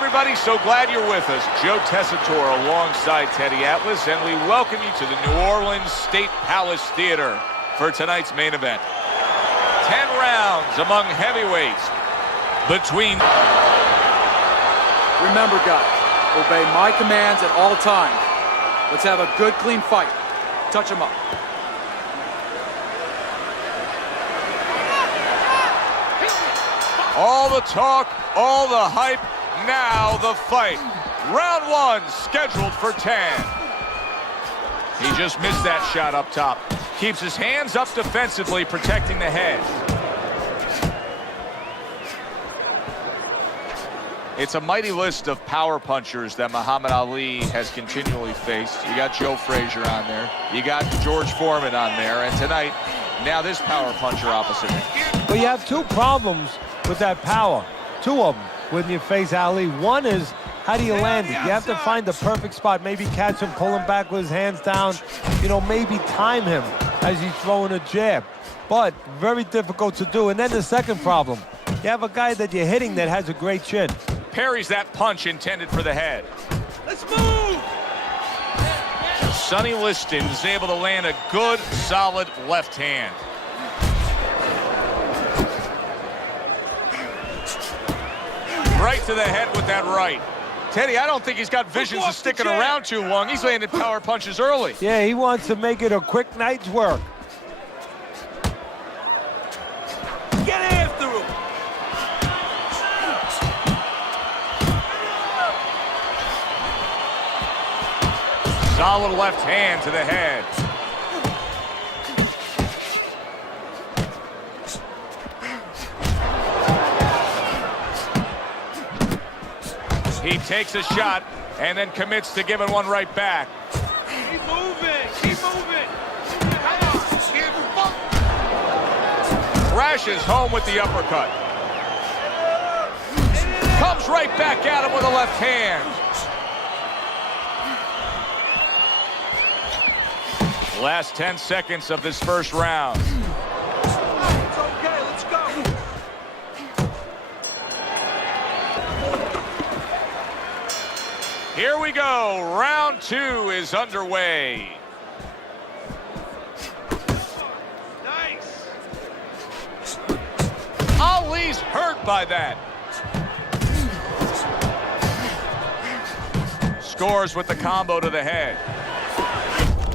everybody, so glad you're with us. Joe Tessitore alongside Teddy Atlas, and we welcome you to the New Orleans State Palace Theater for tonight's main event. 10 rounds among heavyweights between... Remember, guys, obey my commands at all times. Let's have a good, clean fight. Touch him up. All the talk, all the hype, now the fight. Round 1 scheduled for 10. He just missed that shot up top. Keeps his hands up defensively, protecting the head. It's a mighty list of power punchers that Muhammad Ali has continually faced. You got Joe Frazier on there. You got George Foreman on there. And tonight, now this power puncher opposite him. But you have two problems with that power. Two of them when you face Ali. One is, how do you land it? You have to find the perfect spot. Maybe catch him, pull him back with his hands down. You know, maybe time him as he's throwing a jab. But very difficult to do. And then the second problem, you have a guy that you're hitting that has a great chin. Parries that punch intended for the head. Let's move! Sonny Liston is able to land a good, solid left hand. Right to the head with that right. Teddy, I don't think he's got visions of sticking around too long. He's landing power punches early. Yeah, he wants to make it a quick night's work. Get after him! Solid left hand to the head. He takes a shot and then commits to giving one right back. Keep moving! Keep moving! Crashes home with the uppercut. Comes right back at him with a left hand. Last 10 seconds of this first round. It's okay, let's go! Here we go. Round 2 is underway. Nice! Ali's hurt by that. Scores with the combo to the head.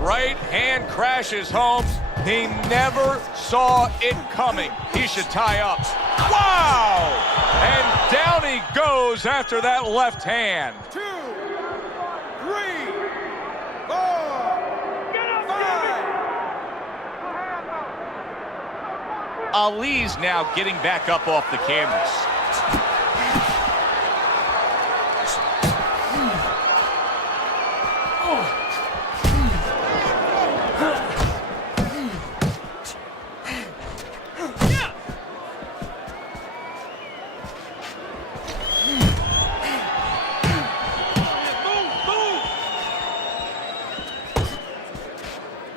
Right hand crashes home. He never saw it coming. He should tie up. Wow! And down he goes after that left hand. 2, 3, 4, 5. Ali's now getting back up off the canvas.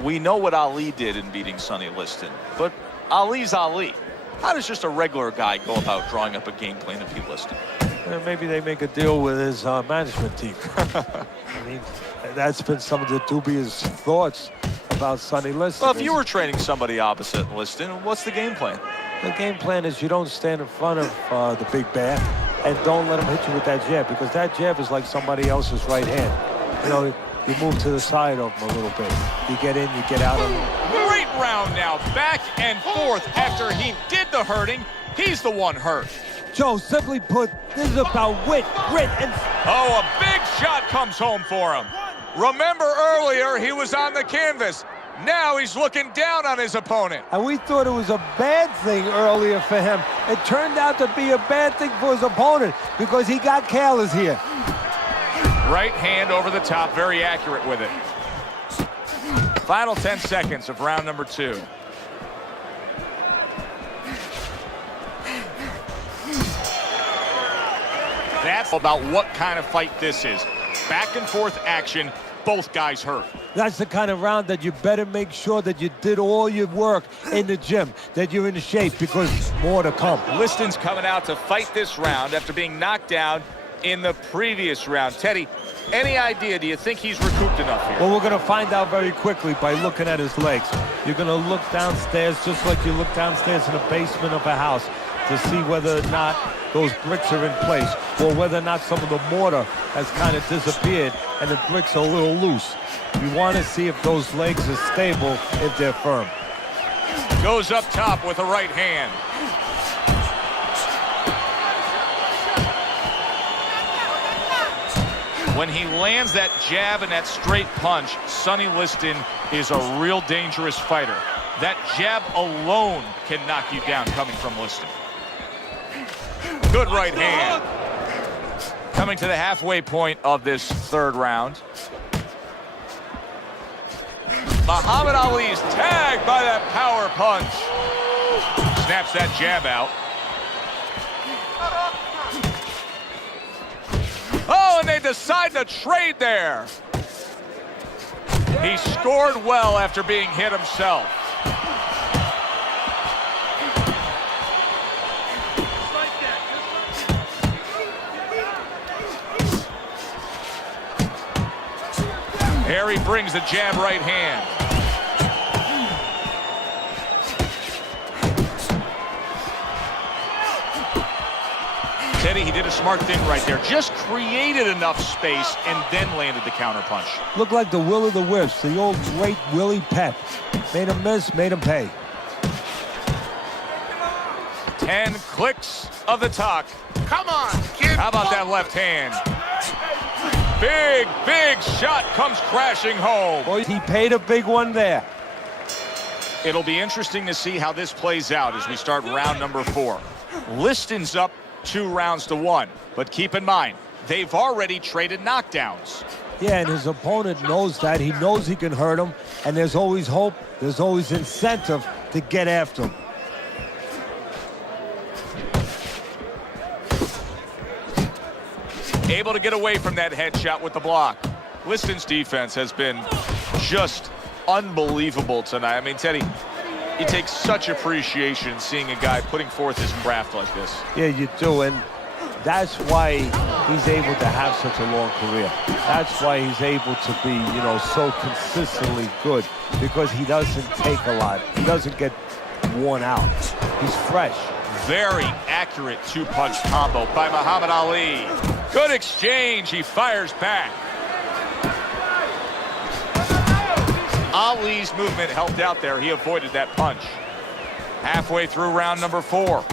We know what Ali did in beating Sonny Liston, but Ali's Ali. How does just a regular guy go about drawing up a game plan to beat Liston? Maybe they make a deal with his management team. I mean, that's been some of the dubious thoughts about Sonny Liston. Well, if you were training somebody opposite Liston, what's the game plan? The game plan is you don't stand in front of the big bat and don't let him hit you with that jab, because that jab is like somebody else's right hand. You know, you move to the side of him a little bit. You get in, you get out of him. Great round now, back and forth. After he did the hurting, he's the one hurt. Joe, simply put, this is about wit, grit, and... Oh, a big shot comes home for him. Remember earlier, he was on the canvas. Now he's looking down on his opponent. And we thought it was a bad thing earlier for him. It turned out to be a bad thing for his opponent because he got careless here. Right hand over the top, very accurate with it. Final 10 seconds of round number 2. That's about what kind of fight this is. Back and forth action, both guys hurt. That's the kind of round that you better make sure that you did all your work in the gym, that you're in shape, because more to come. Liston's coming out to fight this round after being knocked down in the previous round. Teddy, any idea? Do you think he's recouped enough here? Well, we're going to find out very quickly by looking at his legs. You're going to look downstairs just like you look downstairs in the basement of a house to see whether or not those bricks are in place or whether or not some of the mortar has kind of disappeared and the bricks are a little loose. You want to see if those legs are stable, if they're firm. Goes up top with a right hand. When he lands that jab and that straight punch, Sonny Liston is a real dangerous fighter. That jab alone can knock you down coming from Liston. Good right hand. Coming to the halfway point of this third round. Muhammad Ali's tagged by that power punch. Snaps that jab out. Oh, and they decide to trade there. He scored well after being hit himself. Harry brings the jab right hand. Teddy, he did a smart thing right there. Just created enough space and then landed the counter punch. Looked like the will of the wisps, the old great Willie Pep. Made him miss, made him pay. 10 clicks of the talk. Come on, kid. How about that left hand? Big, big shot comes crashing home. Boy, he paid a big one there. It'll be interesting to see how this plays out as we start round number 4. Liston's up 2 rounds to 1, but keep in mind, they've already traded knockdowns. Yeah, and his opponent knows that. He knows he can hurt him, and there's always hope, there's always incentive to get after him. Able to get away from that headshot with the block. Liston's defense has been just unbelievable tonight. I mean, Teddy, you take such appreciation seeing a guy putting forth his craft like this. Yeah, you do, and that's why he's able to have such a long career. That's why he's able to be, you know, so consistently good, because he doesn't take a lot. He doesn't get worn out. He's fresh. Very accurate 2-punch combo by Muhammad Ali. Good exchange. He fires back. Ali's movement helped out there. He avoided that punch. Halfway through round number 4.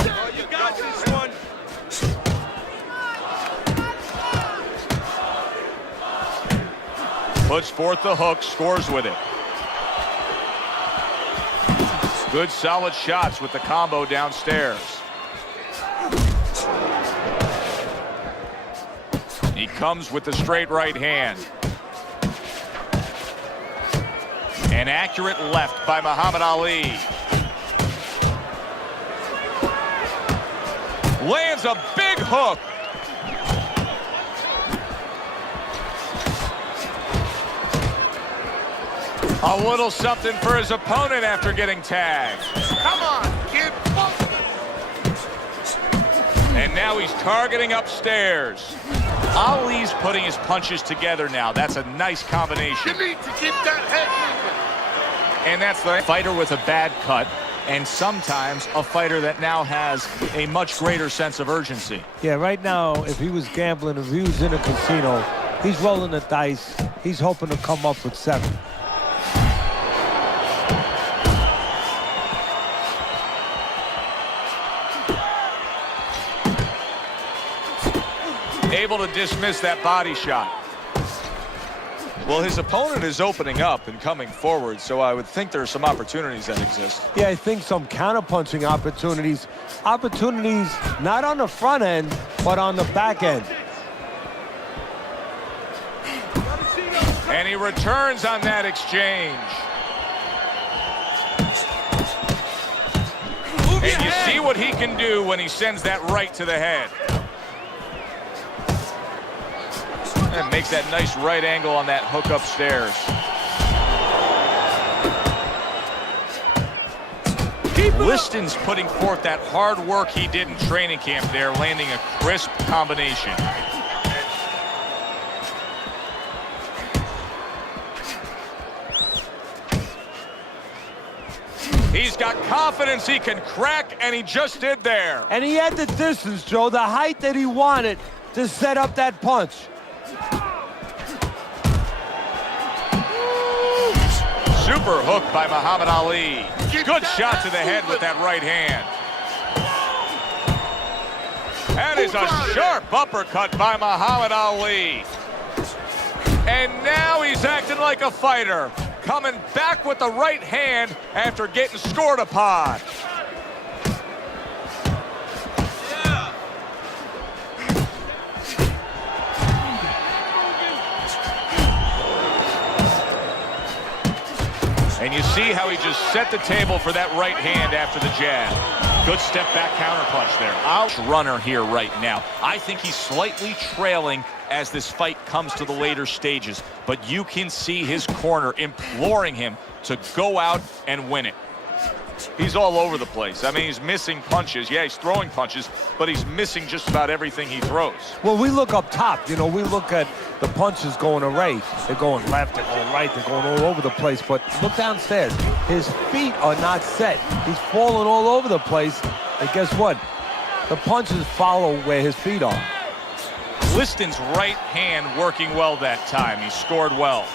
Oh, you got this one. Puts forth the hook, scores with it. Good solid shots with the combo downstairs. He comes with the straight right hand. An accurate left by Muhammad Ali. Lands a big hook. A little something for his opponent after getting tagged. Come on, kid. And now he's targeting upstairs. Ali's putting his punches together now. That's a nice combination. You need to keep that head moving. And that's the fighter with a bad cut, and sometimes a fighter that now has a much greater sense of urgency. Yeah, right now, if he was gambling, if he was in a casino, he's rolling the dice. He's hoping to come up with 7. Able to dismiss that body shot. Well, his opponent is opening up and coming forward, so I would think there are some opportunities that exist. Yeah, I think some counterpunching opportunities. Opportunities not on the front end, but on the back end. And he returns on that exchange. And you see what he can do when he sends that right to the head. And makes that nice right angle on that hook upstairs. Keep Liston's putting forth that hard work he did in training camp there, landing a crisp combination. He's got confidence he can crack, and he just did there. And he had the distance, Joe, the height that he wanted to set up that punch. Super hook by Muhammad Ali. Good shot to the head with that right hand. That is a sharp uppercut by Muhammad Ali. And now he's acting like a fighter, coming back with the right hand after getting scored upon. And you see how he just set the table for that right hand after the jab. Good step back counter punch there. Runner here right now. I think he's slightly trailing as this fight comes to the later stages, but you can see his corner imploring him to go out and win it. He's all over the place. I mean, he's missing punches. Yeah, he's throwing punches, but he's missing just about everything he throws. Well, we look up top, you know, we look at the punches going array. They're going left, they're going right, they're going all over the place. But look downstairs. His feet are not set. He's falling all over the place. And guess what? The punches follow where his feet are. Liston's right hand working well that time. He scored well.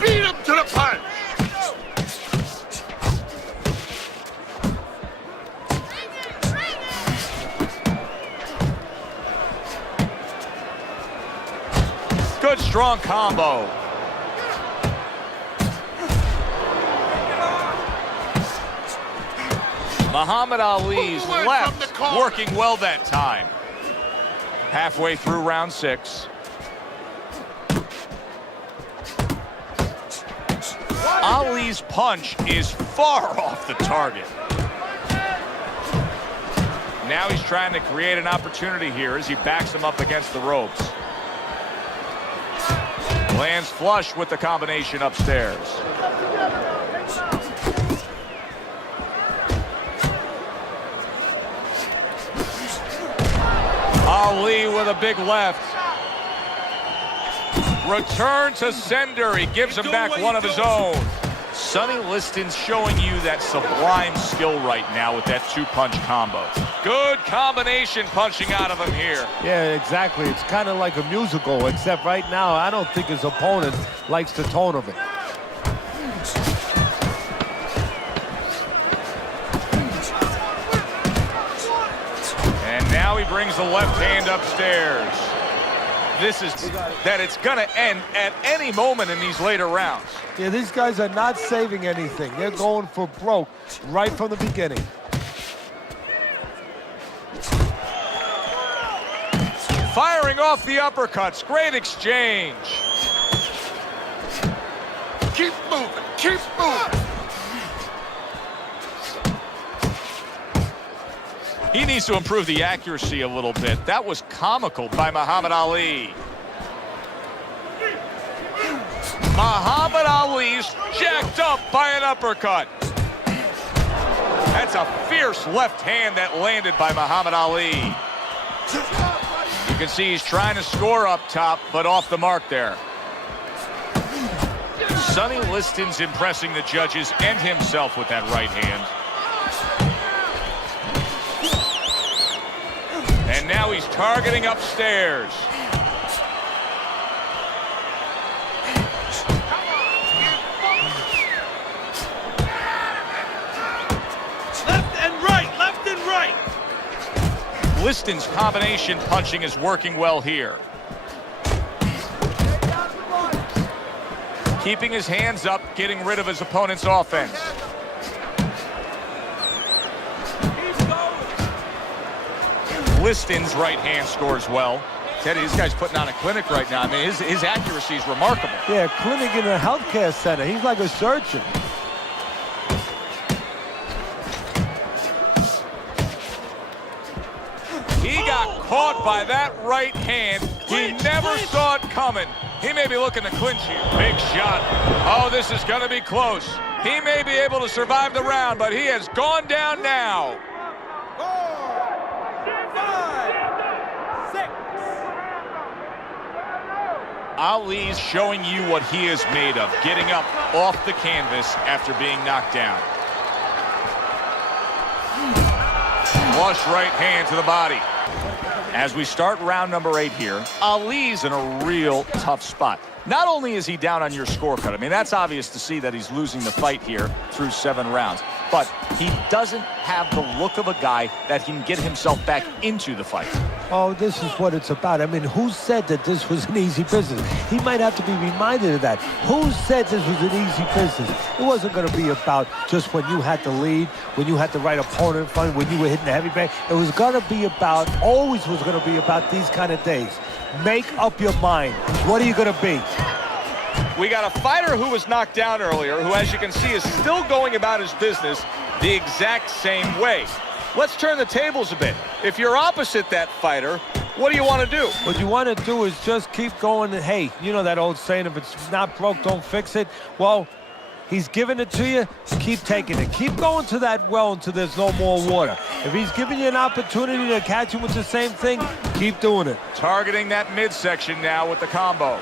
Beat him to the punch. Good strong combo. Muhammad Ali's left working well that time. Halfway through round 6. Ali's punch is far off the target. Now he's trying to create an opportunity here as he backs him up against the ropes. Lands flush with the combination upstairs. Ali with a big left. Return to sender. He gives him back one of his own. Sonny Liston's showing you that sublime skill right now with that 2-punch combo. Good combination punching out of him here. Yeah, exactly. It's kind of like a musical, except right now, I don't think his opponent likes the tone of it. And now he brings the left hand upstairs. This is that it's going to end at any moment in these later rounds. Yeah, these guys are not saving anything. They're going for broke right from the beginning. Firing off the uppercuts. Great exchange. Keep moving. Keep moving. He needs to improve the accuracy a little bit. That was comical by Muhammad Ali. Muhammad Ali's jacked up by an uppercut. That's a fierce left hand that landed by Muhammad Ali. You can see he's trying to score up top, but off the mark there. Sonny Liston's impressing the judges and himself with that right hand. And now he's targeting upstairs. Left and right. Left and right. Liston's combination punching is working well here. Keeping his hands up, getting rid of his opponent's offense. Liston's right hand scores well. Teddy, this guy's putting on a clinic right now. I mean, his accuracy is remarkable. Yeah, clinic in a healthcare center. He's like a surgeon. He got caught by that right hand. He never saw it coming. He may be looking to clinch here. Big shot. Oh, this is going to be close. He may be able to survive the round, but he has gone down now. 4, 5, 6. Ali's showing you what he is made of, getting up off the canvas after being knocked down. Flush right hand to the body. As we start round number 8 here, Ali's in a real tough spot. Not only is he down on your scorecard, I mean, that's obvious to see that he's losing the fight here through 7 rounds, but he doesn't have the look of a guy that can get himself back into the fight. Oh, this is what it's about. I mean, who said that this was an easy business? He might have to be reminded of that. Who said this was an easy business? It wasn't going to be about just when you had the lead, when you had the right opponent in front, when you were hitting the heavy bag. It was going to be about, always was going to be about these kind of days. Make up your mind. What are you going to be? We got a fighter who was knocked down earlier, who, as you can see, is still going about his business the exact same way. Let's turn the tables a bit. If you're opposite that fighter, what do you want to do? What you want to do is just keep going. Hey, you know that old saying, if it's not broke, don't fix it. Well, he's giving it to you, keep taking it. Keep going to that well until there's no more water. If he's giving you an opportunity to catch him with the same thing, keep doing it. Targeting that midsection now with the combo.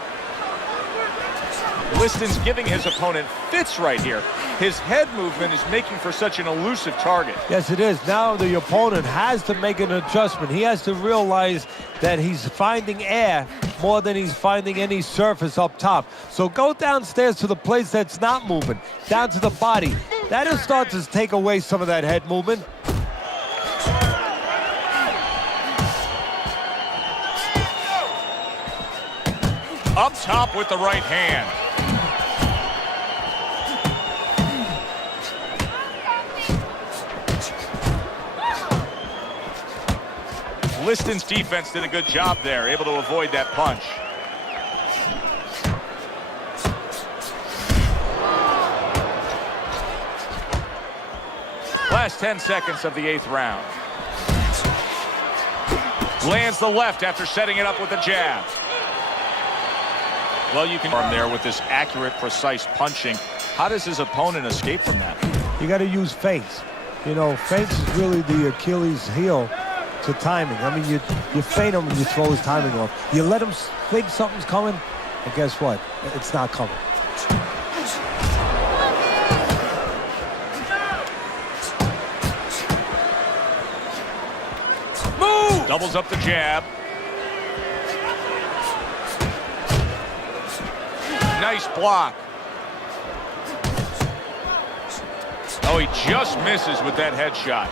Liston's giving his opponent fits right here. His head movement is making for such an elusive target. Yes, it is. Now the opponent has to make an adjustment. He has to realize that he's finding air more than he's finding any surface up top. So go downstairs to the place that's not moving, down to the body. That'll start to take away some of that head movement. Up top with the right hand. Liston's defense did a good job there, able to avoid that punch. Last 10 seconds of the 8th round. Lands the left after setting it up with a jab. Well, you can arm there with this accurate, precise punching. How does his opponent escape from that? You got to use feints. You know, feints is really the Achilles heel to timing. I mean, you feint him and you throw his timing off. You let him think something's coming, and guess what? It's not coming. Move! Doubles up the jab. Nice block. Oh, he just misses with that headshot.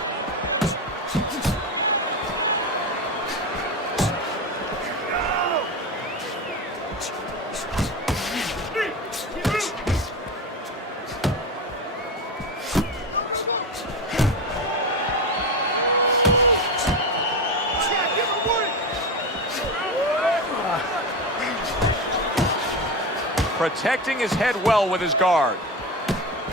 Protecting his head well with his guard.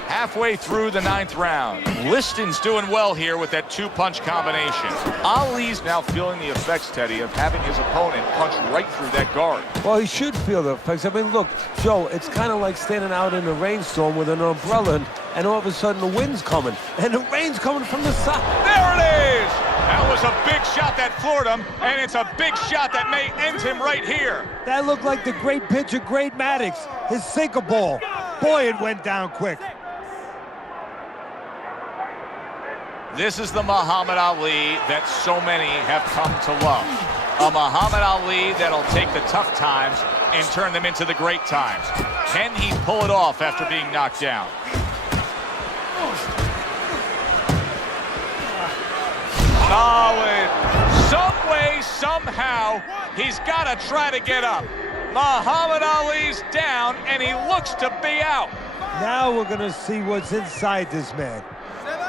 Halfway through the 9th round. Liston's doing well here with that 2-punch combination. Ali's now feeling the effects, Teddy, of having his opponent punch right through that guard. Well, he should feel the effects. I mean, look, Joe, it's kind of like standing out in a rainstorm with an umbrella, and all of a sudden the wind's coming, and the rain's coming from the side. There it is! That was a big shot that floored him, and it's a big shot that may end him right here. That looked like the great pitcher, Great Maddox, his sinker ball. Boy, it went down quick. This is the Muhammad Ali that so many have come to love. A Muhammad Ali that'll take the tough times and turn them into the great times. Can he pull it off after being knocked down? Solid. Some way, somehow, he's got to try to get up. Muhammad Ali's down, and he looks to be out. Now we're going to see what's inside this man. 7,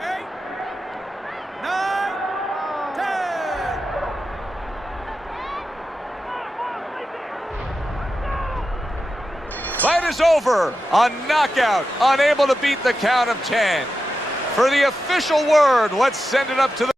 8, 9, 10. Fight is over. A knockout, unable to beat the count of 10. For the official word, let's send it up to the